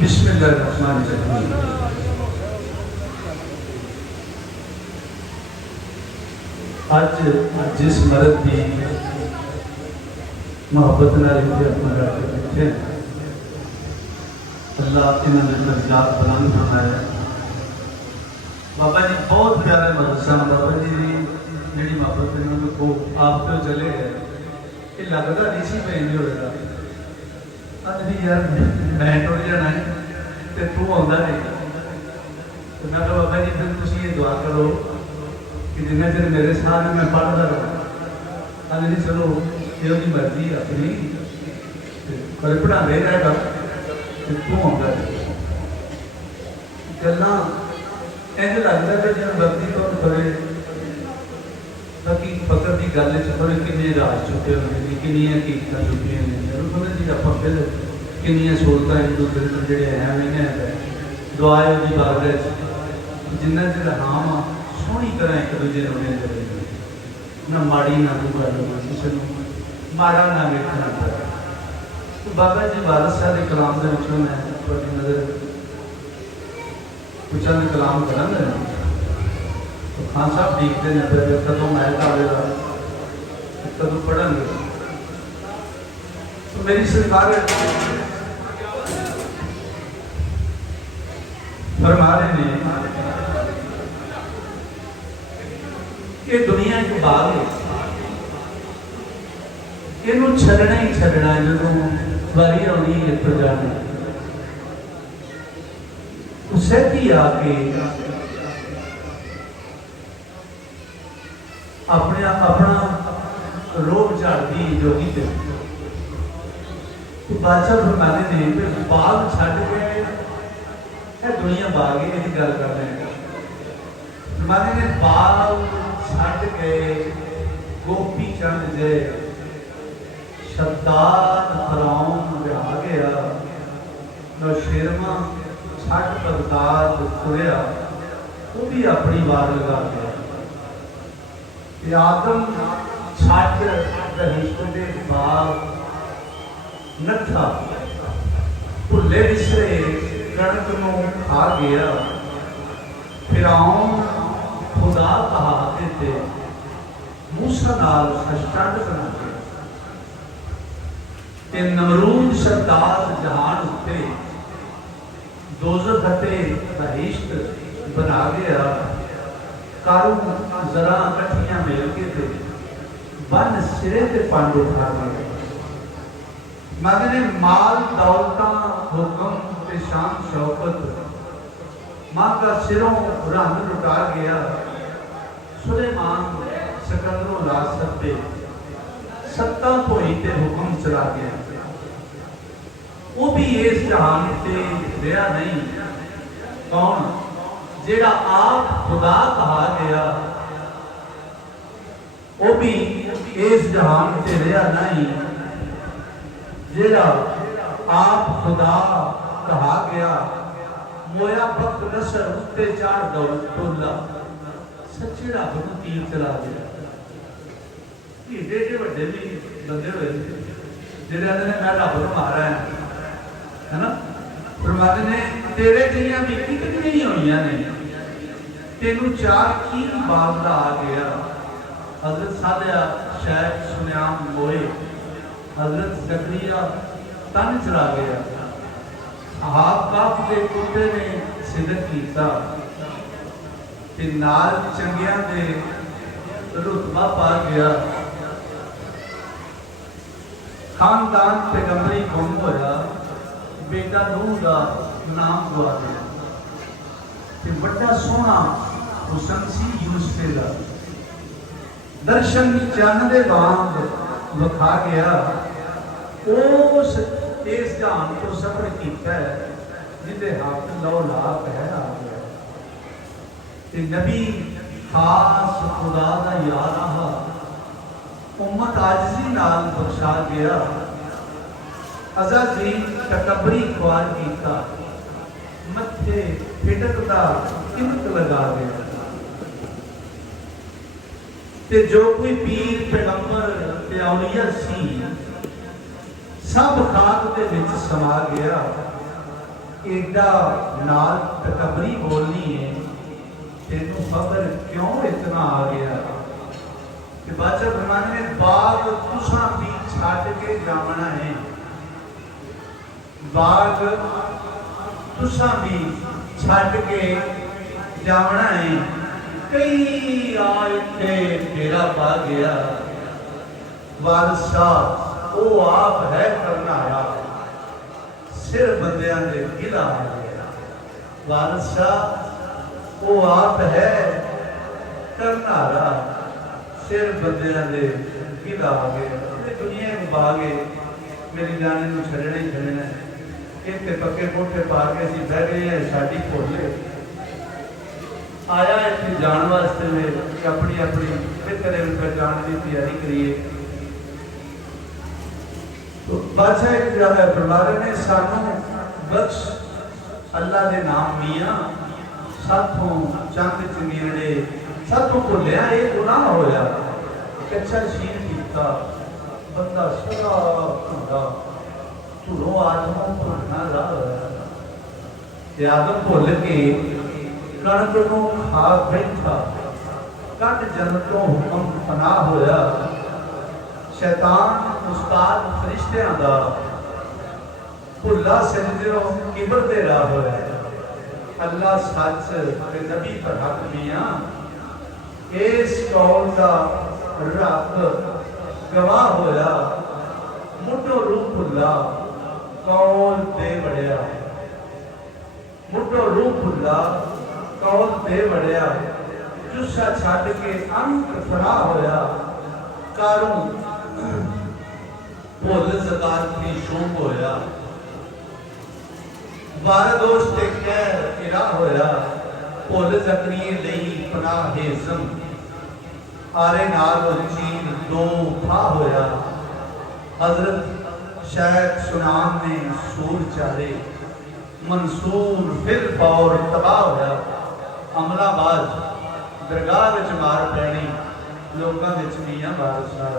बिस्मिल्लाहिर्रहमानिर्रहीम। अज जिस मर्द की मोहब्बत नाल अपना बैठे बैठे अल्लाह इन्होंने दर्जात बुलंद बनाया। बाबा जी बहुत प्यारे मर्द सन। बाबा जी की जी मोहब्बत इन्होंने को आप तो चले गए, ये लगता नहीं सी पैंज होएगा। अज भी यार मैं टुर जाना है तो तू आता नहीं, तो मैं कहा बाबा जी फिर तुम ये दुआ करो कि जिन्ना चर मेरे साथ मैं पढ़ता रहा। अज नहीं चलो जो की मर्जी अपनी पर पढ़ा रहेगा तो तू आता नहीं। गल्लां इंज लगता है जिवें वक्ती तो थोड़े बाकी फकर की गल थोड़े किन्ने राज छुपे होंगे ने, किन्नियां हकीकतां छुपियां ने। थोड़े जी आप फिर किन्नियां सहूलतां एक दूसरे को जिहड़े है मैंने दुआ की बारगाह जिन्ना चर हाँ वा सोहनी तरह एक दूजे को मिलते रहे, ना माड़ी ना कोई गल किसी को माड़ा ना वेखना पड़ा। तो बाबा जी वारस साहब के कलाम के विचों मैं थोड़ी नज़र कुछ चंद कलाम करांगा। तो खान साहब देखते हैं फिर कदों मैच आएगा कदों पढ़ेंगे। तो मेरी सरकार फरमा रहे ने कि दुनिया एक बाग है, इनू छड़ना ही छड़ना जो वारी आनी इधर जाने सहती आके अपने अपना रोब झाड़ती जोगी ते बादशाह फरमाते ने बाग छड़ के दुनिया बाग है ये गल कर रहे हैं। फरमाते ने बाग छड़ के गोपी चंद जे शब्दात फराउन आ गया नौशेरमा छठ बगदाद तुरया वो भी अपनी वार लगा गया। आदम छठ बहिश्त के बाग नठा भुले विसरे कणक नूं खा गया। फिरौन खुदा कहा ते मूसा नाल सचखंड बना गया। ते नमरूद शद्दाद जहान उत्ते दोज़ख ते बहिश्त बना गया। कारू जरा कठियां मिल के थे बन सिरे ते पंड उठा गए। मगने माल दौलता हुक्म ते शान शौकत मां का सिरों रंग लुटा गया। सुलेमान सिकंदरों रासत पे सत्ता पोई ते हुक्म चला गया। वो भी इस जहान से रहा नहीं कौन जेड़ा आप खुदा कहा गया, वो भी इस जहान से रहा नहीं जेड़ा आप खुदा कहा गया। मोया वक्त नसर उत्ते चार दौलत टोला सच्चे रब नूं तीर चला गया। एडे एडे वड्डे भी बंदे होए जेड़े आंदे ने मैं रब नूं मारा है ना। फरमाते ने तेरे जिहियां भी कितनी होईयां ने तेनू चार की बाग दा आ गया। हजरत सादिया शेख सुनियाम मोए हजरत जकरिया तन चला गया। हाफ काफ के कुत्ते ने सिदक कीता ते नाल चंगियां दे रुतबा पा गया। खानदान पैगंबरी गुम होया। बेटा नूह का नाम गवा गया। बड़ा सोहना हुसन सी यूसुफ दा दर्शन चंद दे वांग वखा गया। उस इस जहान को सफर किया है जिहदे हाथ लौ लाख है आ गया। ते नबी खास खुदा दा यार रहा उम्मत आजिज़ी नाल बख्शा गया। अज़ाज़ील तकबरी ख्वार कीता मथे फिटकदा किमत लगा गया। ते जो कोई पीर पैगंबर ते औलिया सी सब खाक दे विच समा गया। एडा नाल तकबरी बोलनी है, तेनू खबर क्यों इतना आ गया? कि बादशाह फरमाने बाग तुसा भी छाट के जावना है, बाग तुसा भी छाट के जावना है। कई आए थे तेरा पा गया, बादशाह वो आप है करनारा, सिर बंदियां दे गिला आ गया। बादशाह वो आप है करनारा, सिर बंदियां दे गिला आ गया। दुनिया को बागे मेरी जाने को छड़ना ही छड़ना है। इतने पक्के कोठे पा के असीं बह गए हैं, साडी भोले आया इतने जान वास्ते में अपनी अपनी फिक्रे पर जान की तैयारी करिए। तो बादशाह एक जगह फरमाते ने सानू बख्श अल्लाह के नाम मियाँ, साथों चंद चंगेड़े साथों भुलिया ये गुनाह होया, कच्चा शीर किया बंदा सदा भुला धुरों आत्मा भुलना रहा। आदम भुल के कणक को खा बैठा, कट जन्नतों हुक्म फना होया। शैतान उस्ताद फरिश्तियां दा भुला सिरजों किबर दे राह होया। अल्लाह सच ते नबी पर हक मियां, इस कौल दा रब गवाह होया। मुठो रूह भुला कौल दे बड़िया, मुठो रूह भुला कौल दे बड़िया। जुस्सा छड़ के अंक फरा होया, कारूं भुल ज़कात की शौक होया। बारदोश ते कहर इरा होया, भुल ज़करिए लई पनाह हेज़म। आरे नाल चीन दो फा होया। हजरत शेख सुनाम ने सूर चारे, मंसूर फिर फौर तबाह होया। अमलाबाद दरगाह विच मार पैनी, लोकां विच मियां बादशाह